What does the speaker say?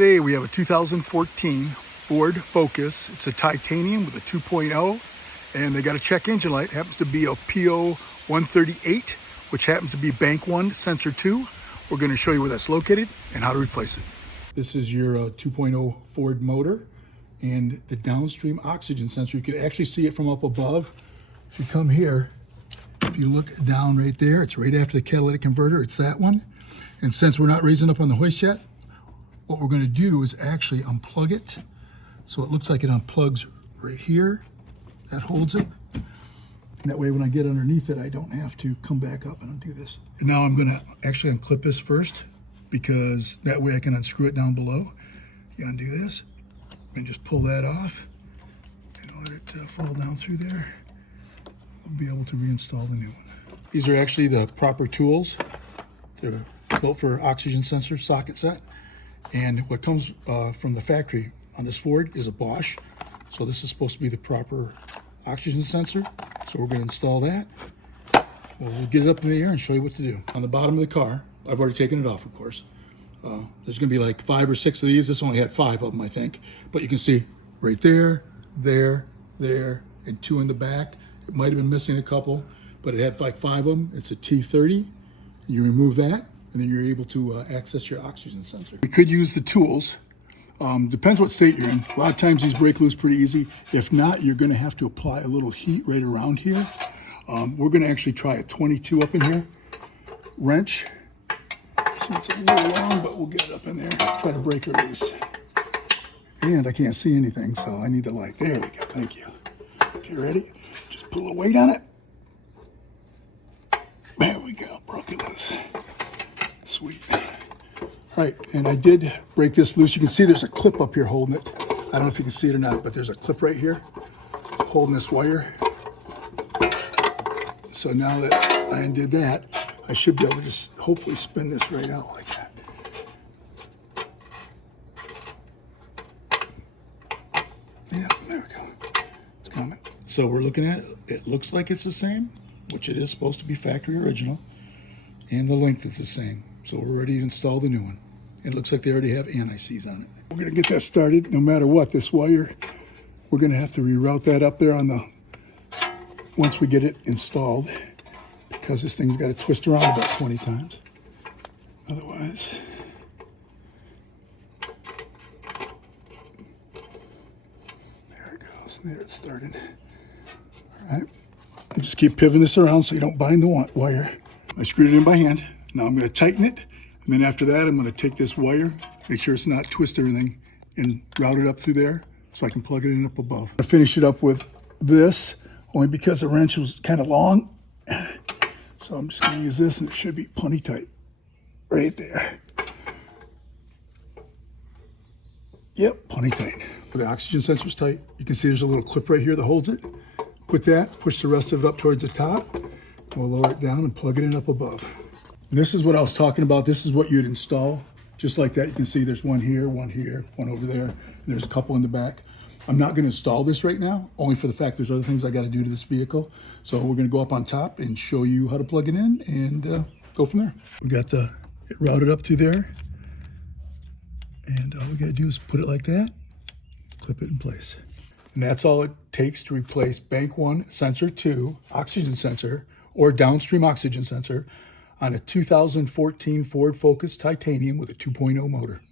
Today we have a 2014 Ford Focus. It's a titanium with a 2.0 and they got a check engine light. It happens to be a PO 138, which happens to be bank 1 sensor 2. We're going to show you where that's located and how to replace it. This is your 2.0 Ford motor and the downstream oxygen sensor. You can actually see it from up above. If you come here, if you look down right there, it's right after the catalytic converter. It's that one. And since we're not raising up on the hoist yet, what we're going to do is actually unplug it. So it looks like it unplugs right here. That holds it. And that way when I get underneath it, I don't have to come back up and undo this. And now I'm going to actually unclip this first, because that way I can unscrew it down below. You undo this and just pull that off and let it fall down through there. We'll be able to reinstall the new one. These are actually the proper tools. They're built for oxygen sensor socket set. And what comes from the factory on this Ford is a Bosch. So this is supposed to be the proper oxygen sensor. So we're going to install that. We'll get it up in the air and show you what to do. On the bottom of the car, I've already taken it off, of course. There's going to be like 5 or 6 of these. This only had 5 of them, I think. But you can see right there, there, and 2 in the back. It might have been missing a couple, but it had like 5 of them. It's a T30. You remove that, and then you're able to access your oxygen sensor. You could use the tools. Depends what state you're in. A lot of times these break loose pretty easy. If not, you're going to have to apply a little heat right around here. We're going to actually try a 22 up in here. Wrench. So it's a little long, but we'll get it up in there. Try to break her loose. And I can't see anything, so I need the light. There we go. Thank you. Okay, ready? Just put a little weight on it. There we go. Broke it loose. Sweet. All right, and I did break this loose. You can see there's a clip up here holding it. I don't know if you can see it or not, but there's a clip right here holding this wire. So now that I undid that, I should be able to just hopefully spin this right out like that. Yeah, there we go. It's coming. So we're looking at it. It looks like it's the same, which it is supposed to be factory original, and the length is the same. So we're ready to install the new one. It looks like they already have anti-seize on it. We're going to get that started. No matter what, this wire, we're going to have to reroute that up there on the, once we get it installed, because this thing's got to twist around about 20 times. Otherwise, there it goes. There it's started. All right. And just keep pivoting this around so you don't bind the wire. I screwed it in by hand. Now I'm going to tighten it, and then after that I'm going to take this wire, make sure it's not twist everything, and route it up through there so I can plug it in up above. I finish it up with this, only because the wrench was kind of long. So I'm just going to use this, and it should be plenty tight right there. Yep, plenty tight. The oxygen sensor's tight. You can see there's a little clip right here that holds it. Put that, push the rest of it up towards the top. We'll lower it down and plug it in up above. And this is what I was talking about. This is what you'd install. Just like that, you can see there's one here, one over there, and there's a couple in the back. I'm not going to install this right now, only for the fact there's other things I got to do to this vehicle. So we're going to go up on top and show you how to plug it in and go from there. We got it routed up through there. And all we got to do is put it like that, clip it in place. And that's all it takes to replace bank 1 sensor 2 oxygen sensor or downstream oxygen sensor on a 2014 Ford Focus titanium with a 2.0 motor.